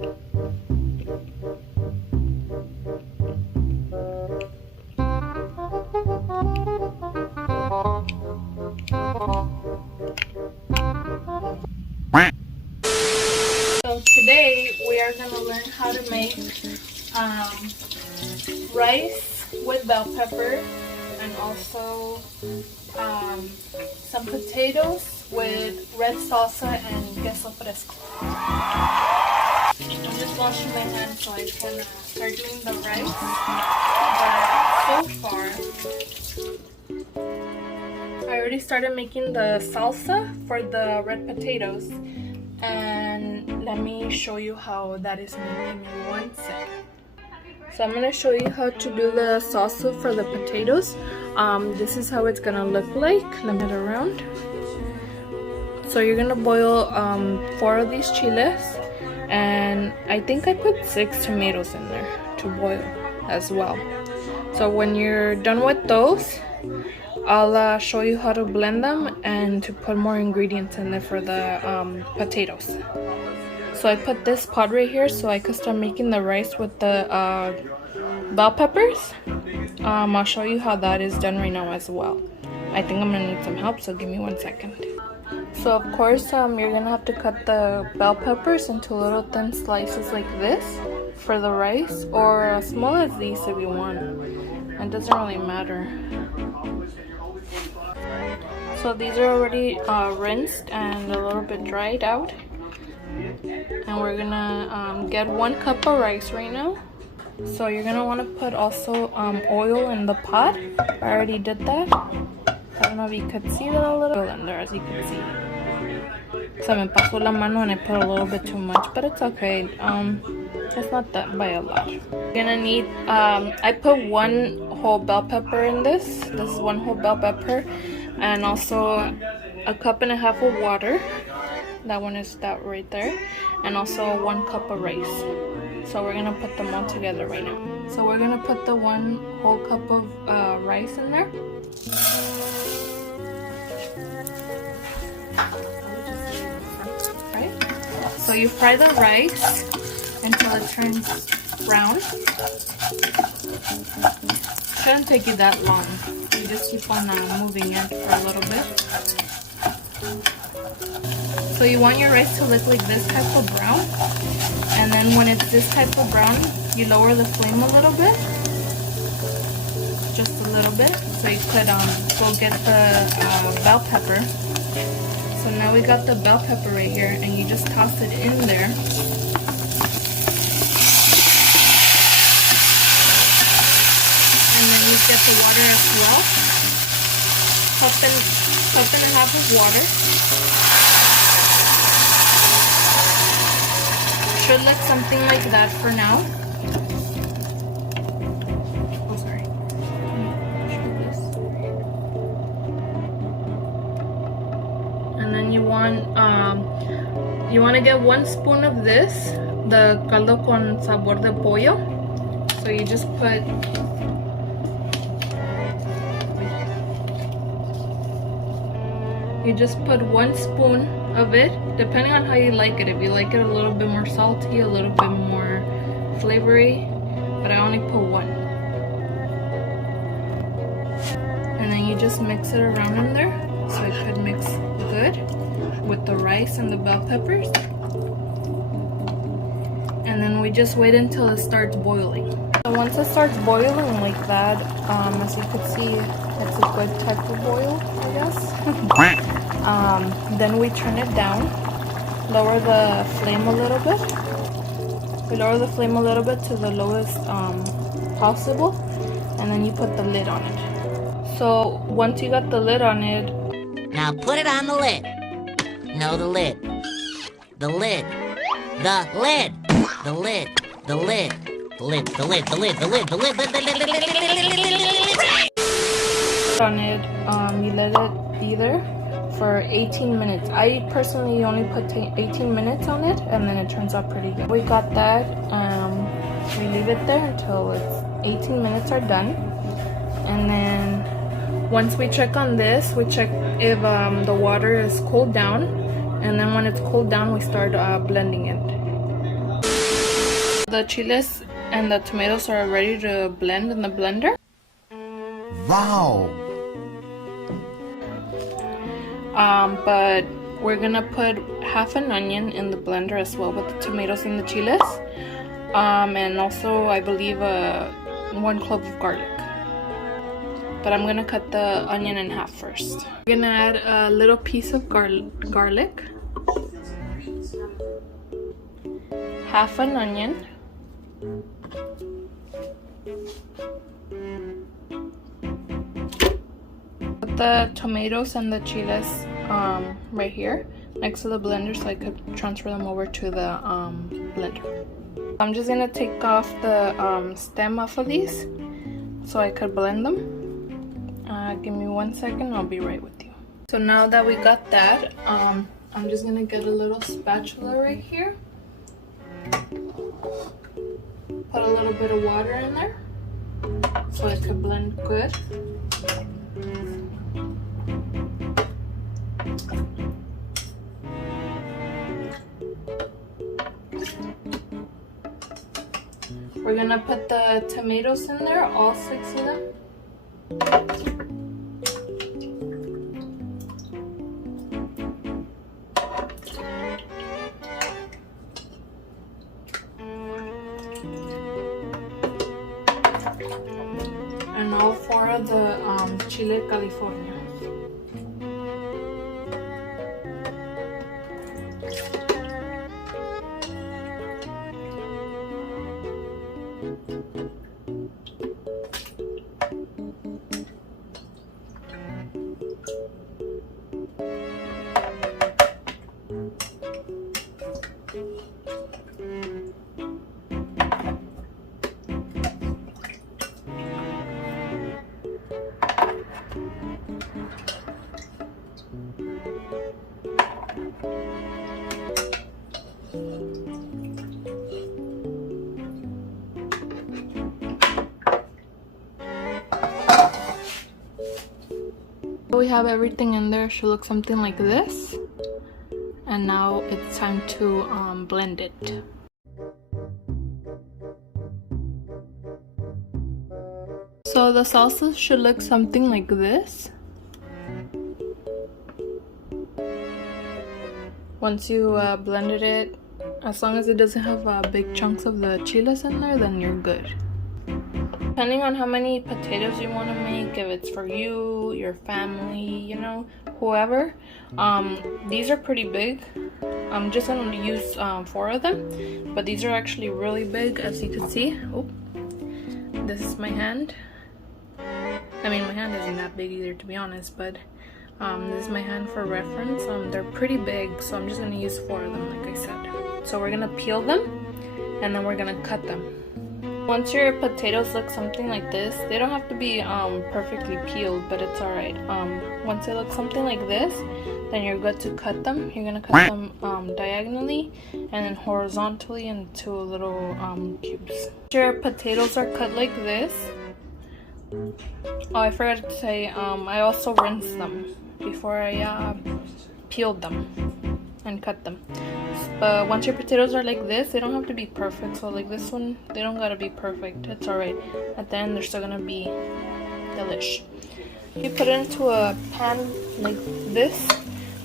So today we are going to learn how to make rice with bell pepper and also some potatoes with red salsa and queso fresco. I'm just washing my hands so I can start doing the rice. But so far, I already started making the salsa for the red potatoes. And let me show you how that is made. Give me 1 second. So I'm going to show you how to do the salsa for the potatoes. This is how it's going to look like. Let me get it around. So you're going to boil 4 of these chiles. And I think I put 6 tomatoes in there to boil as well. So when you're done with those, I'll show you how to blend them and to put more ingredients in there for the potatoes. So I put this pot right here so I could start making the rice with the bell peppers. I'll show you how that is done right now as well. I think I'm gonna need some help, so give me 1 second. So of course you're gonna have to cut the bell peppers into little thin slices like this for the rice, or as small as these if you want. It doesn't really matter. So these are already rinsed and a little bit dried out. And we're gonna get 1 cup of rice right now. So you're gonna want to put also oil in the pot. I already did that. I don't know if you could see that a little in there, as you can see. So me pasó la mano and I put a little bit too much, but it's okay. It's not that by a lot. You're gonna need, I put 1 whole bell pepper in this. This is 1 whole bell pepper. And also a cup and a half of water. That one is that right there. And also 1 cup of rice. So we're gonna put them all together right now. So we're gonna put the 1 whole cup of rice in there. Right? So you fry the rice until it turns brown. Shouldn't take you that long. You just keep on moving it for a little bit. So you want your rice to look like this type of brown. And then when it's this type of brown, you lower the flame a little bit. Just a little bit. So you could go get the bell pepper. So now we got the bell pepper right here, and you just toss it in there. You get the water as well. Cup and a half of water. Should look something like that for now. Oh, sorry. And then you want to get 1 spoon of this, the caldo con sabor de pollo. So you just put. You just put 1 spoon of it, depending on how you like it. If you like it a little bit more salty, a little bit more flavory, but I only put 1. And then you just mix it around in there, so it could mix good with the rice and the bell peppers. And then we just wait until it starts boiling. So once it starts boiling like that, as you can see, it's a good type of boil, I guess. Then we turn it down, lower the flame a little bit. We lower the flame a little bit to the lowest possible, and then you put the lid on it. So once you got the lid on it, now put it on the lid. No, the lid. The lid. The lid. The lid. The lid. The lid. The lid. The lid. The lid. The lid. On it, you let it be there for 18 minutes. I personally only put 18 minutes on it, and then it turns out pretty good. We got that. We leave it there until it's 18 minutes are done, and then once we check on this, we check if the water is cooled down, and then when it's cooled down, we start blending it. The chiles and the tomatoes are ready to blend in the blender. Wow! But we're gonna put half an onion in the blender as well with the tomatoes and the chiles. And also I believe 1 clove of garlic. But I'm gonna cut the onion in half first. We're gonna add a little piece of garlic, half an onion, put the tomatoes and the chiles right here next to the blender so I could transfer them over to the blender. I'm just gonna take off the stem off of these so I could blend them. Give me 1 second, I'll be right with you. So now that we got that, I'm just gonna get a little spatula right here. Put a little bit of water in there so it could blend good. We're gonna put the tomatoes in there, all 6 of them. And all 4 of the chile California. We have everything in there. It should look something like this. And now it's time to blend it. So the salsa should look something like this. Once you blended it, as long as it doesn't have big chunks of the chiles in there, then you're good. Depending on how many potatoes you want to make, if it's for you, your family, you know, whoever, these are pretty big. I'm just going to use 4 of them, but these are actually really big, as you can see. Oh, this is my hand. I mean, my hand isn't that big either, to be honest, but this is my hand for reference. They're pretty big, so I'm just going to use 4 of them, like I said. So we're going to peel them, and then we're going to cut them. Once your potatoes look something like this, they don't have to be perfectly peeled, but it's alright. Once they look something like this, then you're good to cut them. You're going to cut them diagonally and then horizontally into little cubes. Once your potatoes are cut like this, oh, I forgot to say, I also rinsed them before I peeled them and cut them. But once your potatoes are like this, they don't have to be perfect. So like this one, they don't gotta be perfect. It's alright. At the end, they're still gonna be delish. You put it into a pan like this.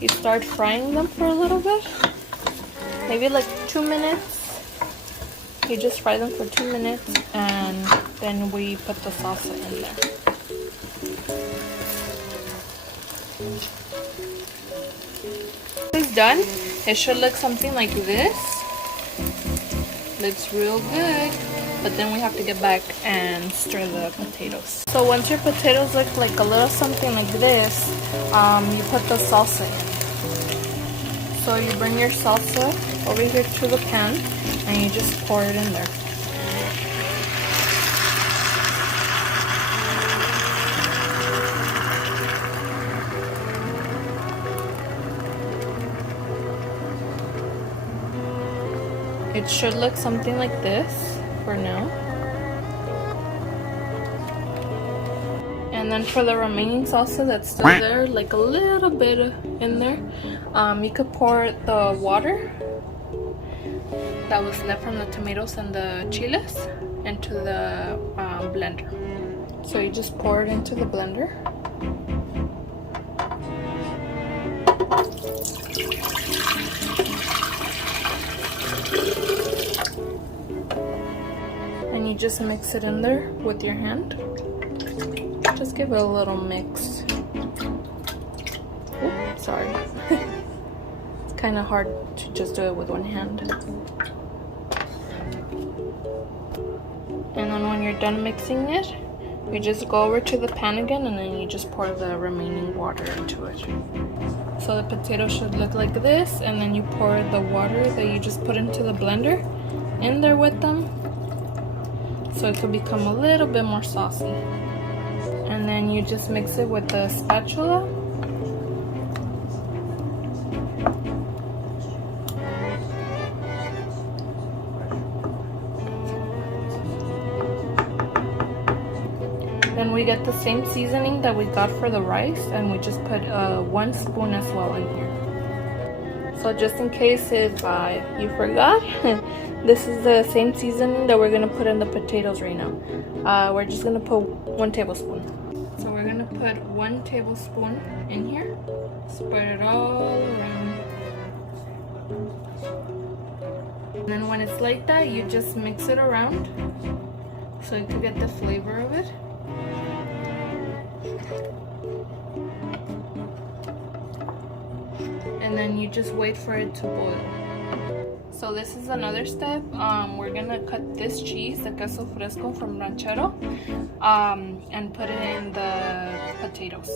You start frying them for a little bit, maybe like 2 minutes. You just fry them for 2 minutes, and then we put the salsa in there. It's done. It should look something like this. Looks real good. But then we have to get back and stir the potatoes. So once your potatoes look like a little something like this, you put the salsa in. So you bring your salsa over here to the pan and you just pour it in there. It should look something like this for now. And then for the remaining salsa that's still there, like a little bit in there, you could pour the water that was left from the tomatoes and the chiles into the blender. So you just pour it into the blender. And you just mix it in there with your hand. Just give it a little mix. Oops, sorry. It's kind of hard to just do it with one hand. And then when you're done mixing it, you just go over to the pan again and then you just pour the remaining water into it. So the potato should look like this, and then you pour the water that you just put into the blender in there with them, so it could become a little bit more saucy. And then you just mix it with the spatula. Then we get the same seasoning that we got for the rice, and we just put 1 spoon as well in here. So just in case if you forgot, this is the same seasoning that we're gonna put in the potatoes right now. We're just gonna put 1 tablespoon. So we're gonna put 1 tablespoon in here, spread it all around. And then when it's like that, you just mix it around so you can get the flavor of it. And then you just wait for it to boil. So this is another step. We're gonna cut this cheese, the queso fresco from Ranchero, and put it in the potatoes.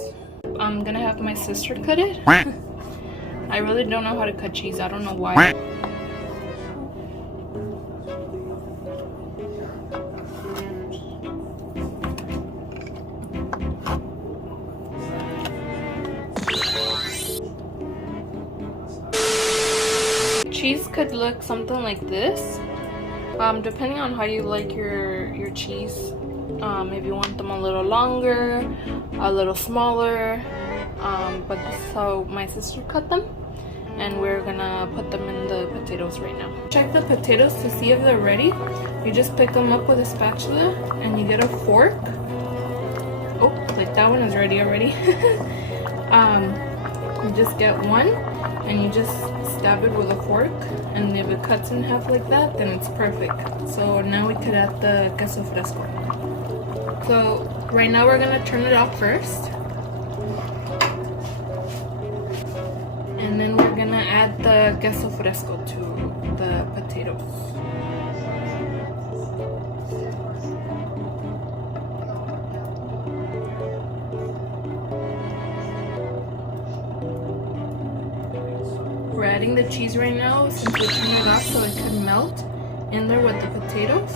I'm gonna have my sister cut it. I really don't know how to cut cheese. I don't know why. Cheese could look something like this, depending on how you like your cheese. If you want them a little longer, a little smaller, but this is how my sister cut them, and we're gonna put them in the potatoes right now. Check the potatoes to see if they're ready. You just pick them up with a spatula and you get a fork. Oh, like that one is ready already. You just get one and you just stab it with a fork, and if it cuts in half like that, then it's perfect. So now we could add the queso fresco. So right now we're gonna turn it off first, and then we're gonna add the queso fresco to the potatoes. We're adding the cheese right now since we turned it off so it could melt in there with the potatoes.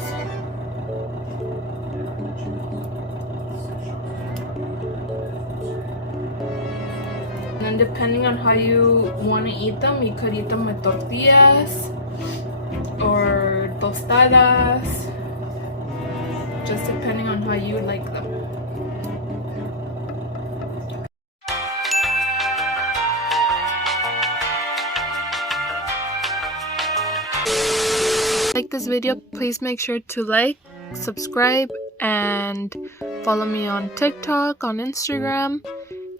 And then depending on how you want to eat them, you could eat them with tortillas or tostadas, just depending on how you like them. Like this video, please make sure to like, subscribe, and follow me on TikTok, on Instagram,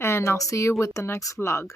and I'll see you with the next vlog.